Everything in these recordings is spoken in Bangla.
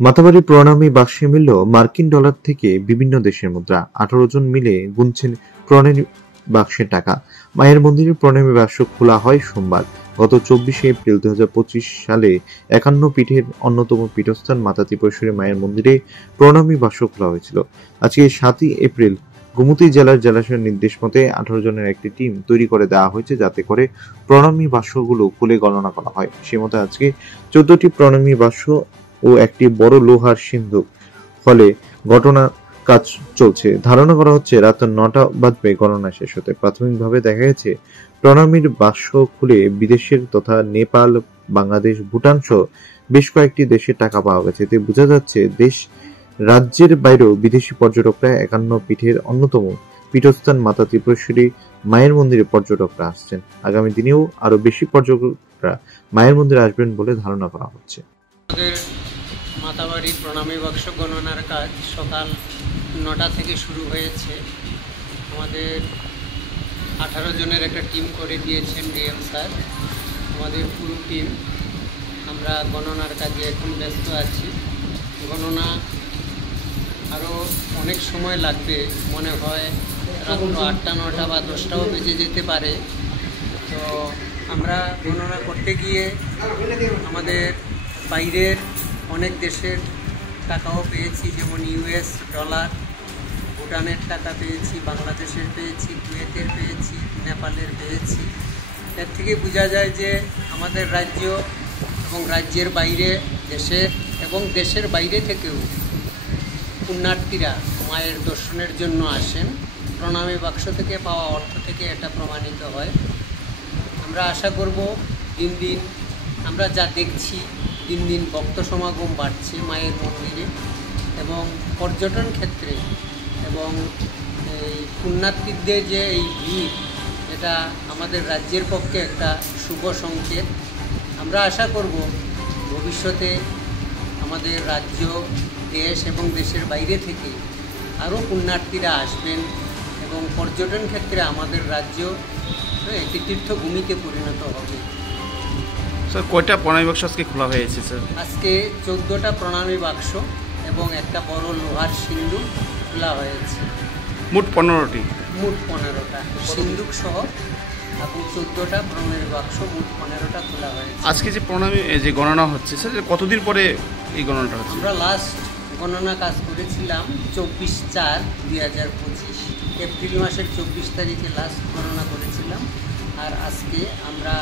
মাতাবাড়ি প্রণামী বাক্সে মিলল মার্কিন ডলার থেকে বিভিন্ন দেশের মুদ্রা। 18 জন মিলে গুনছেন প্রণামী বাক্সের টাকা। মায়ের মন্দিরের প্রণামী বাক্স খোলা হয় সোমবার। গত 24শে এপ্রিল 2025 সালে 51 পীঠের অন্যতম পীঠস্থান মাতা ত্রিপুরেশ্বরী মায়ের মন্দিরে প্রণামী বাক্স খোলা হয়েছিল। আজকে 7ই এপ্রিল গোমতী জেলার জেলাশাসকের নির্দেশ মতে 18 জনের একটি টিম তৈরি করে দেওয়া হয়েছে, যাতে করে প্রণামী বাক্সগুলো খুলে গণনা করা হয়। সে মতে আজকে 14টি প্রণামী বাক্স ও একটি বড় লোহার সিন্ধুক ফলে গণনার কাজ চলছে। ধারণা করা হচ্ছে রাত 9টা বাজবে গণনা শেষ হতে। প্রাথমিকভাবে দেখা গেছে প্রণামীর বাক্স খুলে বিদেশের তথা নেপাল, বাংলাদেশ, ভুটান সহ বেশ কয়েকটি দেশের টাকা পাওয়া গেছে। এতে বোঝা যাচ্ছে রাজ্যের বাইরেও বিদেশি পর্যটকরা 51 পীঠের অন্যতম পীঠস্থান মাতা ত্রিপুরেশ্বরী মায়ের মন্দিরে পর্যটকরা আসছেন। আগামী দিনেও আরো বেশি পর্যটকরা মায়ের মন্দিরে আসবেন বলে ধারণা করা হচ্ছে। মাতাবাড়ি প্রণামী বাক্স গণনার কাজ সকাল 9টা থেকে শুরু হয়েছে। আমাদের 18 জনের একটা টিম করে দিয়েছেন ডিএম স্যার। আমাদের পুরো টিম আমরা গণনার কাজে এখন ব্যস্ত আছি। গণনা আরও অনেক সময় লাগবে, মনে হয় রাত্র 8টা, 9টা বা 10টাও বেজে যেতে পারে। তো আমরা গণনা করতে গিয়ে আমাদের বাইরের অনেক দেশের টাকাও পেয়েছি, যেমন ইউএস ডলার, ভুটানের টাকা পেয়েছি, বাংলাদেশের পেয়েছি, কুয়েতের পেয়েছি, নেপালের পেয়েছি। এর থেকে বোঝা যায় যে আমাদের রাজ্য এবং রাজ্যের বাইরে দেশের এবং দেশের বাইরে থেকেও পুণ্যার্থীরা মায়ের দর্শনের জন্য আসেন। প্রণামী বাক্স থেকে পাওয়া অর্থ থেকে এটা প্রমাণিত হয়। আমরা আশা করব দিন দিন আমরা যা দেখছি, দিন দিন ভক্ত সমাগম বাড়ছে মায়ের মন্দিরে এবং পর্যটন ক্ষেত্রে এবং এই পুণ্যার্থীদের যে এই ভিড়, এটা আমাদের রাজ্যের পক্ষে একটা শুভ সংকেত। আমরা আশা করব ভবিষ্যতে আমাদের রাজ্য, দেশ এবং দেশের বাইরে থেকে আরও পুণ্যার্থীরা আসবেন এবং পর্যটন ক্ষেত্রে আমাদের রাজ্য একটি তীর্থভূমিতে পরিণত হবে। স্যার, কয়টা প্রণামী বাক্স আজকে খোলা হয়েছে স্যার? আজকে 14টা প্রণামী বাক্স এবং একটা বড় লোহার সিন্ধুক খোলা হয়েছে। মোট 15টি। মোট 15টা সিন্ধুক সহ এবং 14টা প্রণামী বাক্স, মোট 15টা খোলা হয়েছে। আজকে যে প্রণামী যে গণনা হচ্ছে স্যার, কতদিন পরে এই গণনাটা হচ্ছে? আমরা লাস্ট গণনা কাজ করেছিলাম 24/4/2025 এপ্রিল মাসের 24 তারিখে লাস্ট গণনা করেছিলাম। আর আজকে আমরা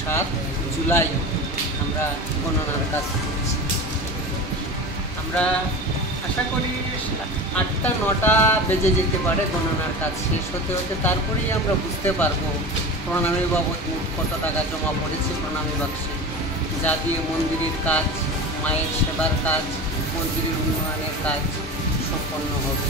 7 জুলাই আমরা গণনার কাজ করছি। আমরা আশা করি 8টা 9টা বেজে যেতে পারে গণনার কাজ শেষ হতে হতে। তারপরেই আমরা বুঝতে পারবো প্রণামী বাবদ কত টাকা জমা পড়েছে প্রণামী বাক্সে, যা দিয়ে মন্দিরের কাজ, মায়ের সেবার কাজ, মন্দিরের উন্নয়নের কাজ সম্পন্ন হবে।